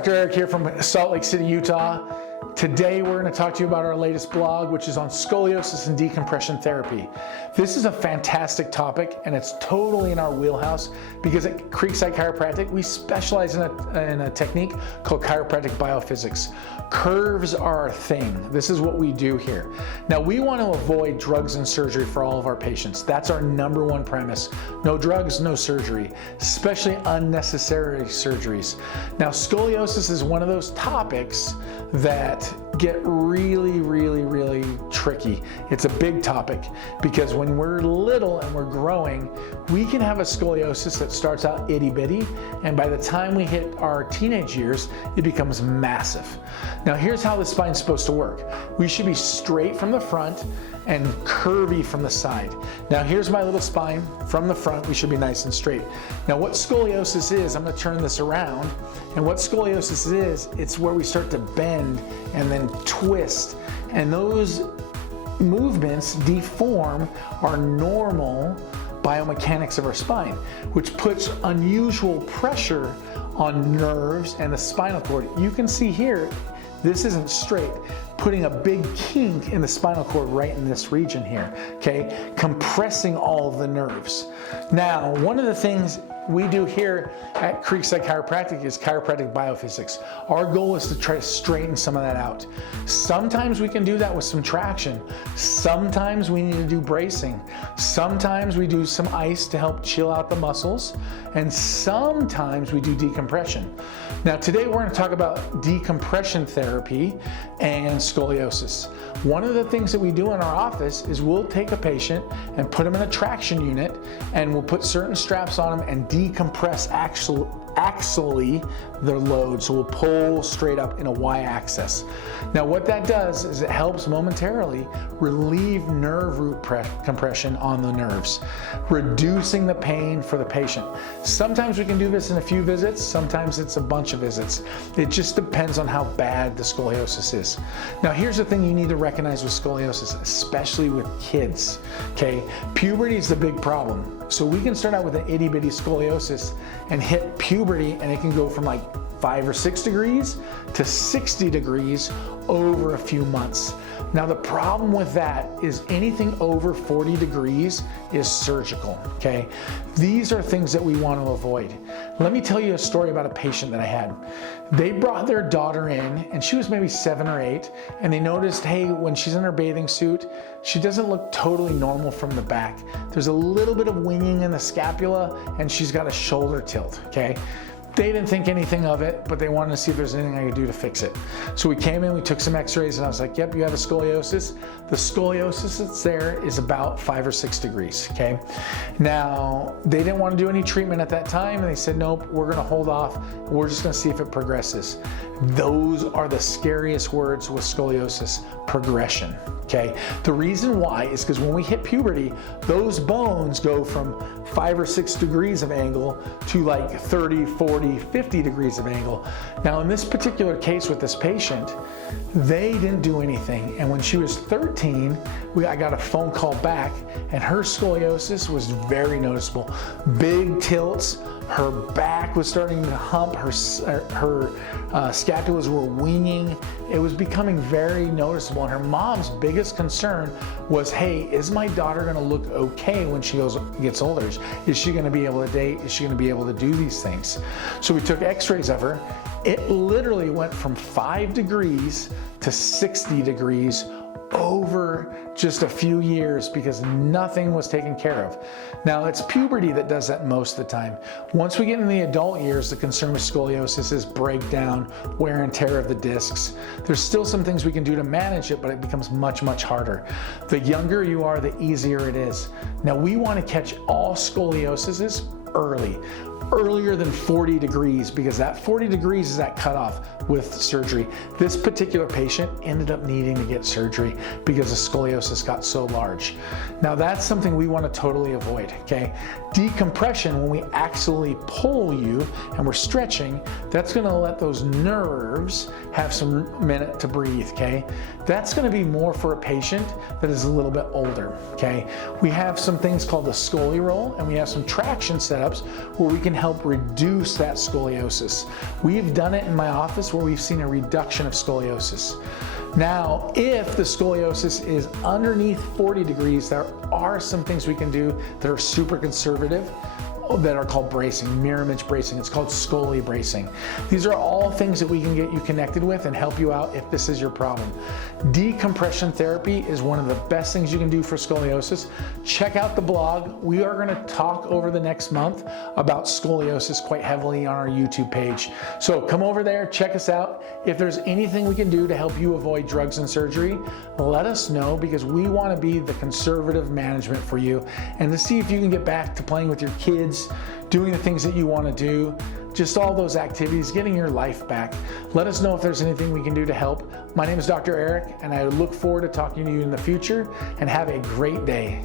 Dr. Eric here from Salt Lake City, Utah. Today we're going to talk to you about our latest blog, which is on scoliosis and decompression therapy. This is a fantastic topic and it's totally in our wheelhouse because at Creekside Chiropractic we specialize in a technique called chiropractic biophysics. Curves are our thing. This is what we do here. Now we want to avoid drugs and surgery for all of our patients. That's our number one premise. No drugs, no surgery, especially unnecessary surgeries. Now scoliosis is one of those topics that get really tricky. It's a big topic because when we're little and we're growing, we can have a scoliosis that starts out itty bitty, and by the time we hit our teenage years, it becomes massive. Now here's how the spine's supposed to work. We should be straight from the front and curvy from the side. Now here's my little spine. From the front, we should be nice and straight. Now what scoliosis is, I'm gonna turn this around, and what scoliosis is, it's where we start to bend and then twist, and those movements deform our normal biomechanics of our spine, which puts unusual pressure on nerves and the spinal cord. You can see here, this isn't straight, putting a big kink in the spinal cord right in this region here, okay? Compressing all of the nerves. Now, one of the things we do here at Creekside Chiropractic is chiropractic biophysics. Our goal is to try to straighten some of that out. Sometimes we can do that with some traction. Sometimes we need to do bracing. Sometimes we do some ice to help chill out the muscles. And sometimes we do decompression. Now today we're going to talk about decompression therapy and scoliosis. One of the things that we do in our office is we'll take a patient and put them in a traction unit, and we'll put certain straps on them and decompress axially their load. So we'll pull straight up in a y-axis. Now what that does is it helps momentarily relieve nerve root compression on the nerves, reducing the pain for the patient. Sometimes we can do this in a few visits, sometimes it's a bunch of visits. It just depends on how bad the scoliosis is. Now here's the thing you need to recognize with scoliosis, especially with kids, okay? Puberty is the big problem. So we can start out with an itty bitty scoliosis and hit puberty, and it can go from like 5 or 6 degrees to 60 degrees over a few months. Now the problem with that is anything over 40 degrees is surgical, okay? These are things that we want to avoid. Let me tell you a story about a patient that I had. They brought their daughter in, and she was maybe 7 or 8, and they noticed, hey, when she's in her bathing suit, she doesn't look totally normal from the back. There's a little bit of winging in the scapula, and she's got a shoulder tilt, okay? They didn't think anything of it, but they wanted to see if there's anything I could do to fix it. So we came in, we took some x-rays, and I was like, yep, you have a scoliosis. The scoliosis that's there is about 5 or 6 degrees, okay? Now, they didn't want to do any treatment at that time, and they said, nope, we're gonna hold off. We're just gonna see if it progresses. Those are the scariest words with scoliosis, progression, okay? The reason why is because when we hit puberty, those bones go from 5 or 6 degrees of angle to like 30, 40, 50 degrees of angle. Now in this particular case with this patient, they didn't do anything. And when she was 13, I got a phone call back, and her scoliosis was very noticeable. Big tilts, her back was starting to hump, her scapulas were winging. It was becoming very noticeable, and her mom's biggest concern was, hey, is my daughter gonna look okay when she gets older? Is she gonna be able to date? Is she gonna be able to do these things? So we took x-rays of her. It literally went from 5 degrees to 60 degrees over just a few years because nothing was taken care of. Now it's puberty that does that most of the time. Once we get in the adult years, the concern with scoliosis is breakdown, wear and tear of the discs. There's still some things we can do to manage it, but it becomes much harder. The younger you are, the easier it is. Now we want to catch all scolioses earlier than 40 degrees, because that 40 degrees is that cutoff with surgery. This particular patient ended up needing to get surgery because the scoliosis got so large. Now that's something we want to totally avoid, okay? Decompression, when we actually pull you and we're stretching, that's going to let those nerves have some minute to breathe, okay? That's going to be more for a patient that is a little bit older, okay? We have some things called the Scoli roll, and we have some traction setups where we can can help reduce that scoliosis. We've done it in my office where we've seen a reduction of scoliosis. Now, if the scoliosis is underneath 40 degrees, there are some things we can do that are super conservative that are called bracing, mirror image bracing. It's called Scoli bracing. These are all things that we can get you connected with and help you out if this is your problem. Decompression therapy is one of the best things you can do for scoliosis. Check out the blog. We are going to talk over the next month about scoliosis quite heavily on our YouTube page. So come over there, check us out. If there's anything we can do to help you avoid drugs and surgery, let us know, because we want to be the conservative management for you and to see if you can get back to playing with your kids, doing the things that you want to do, just all those activities, getting your life back. Let us know if there's anything we can do to help. My name is Dr. Eric, and I look forward to talking to you in the future, and have a great day.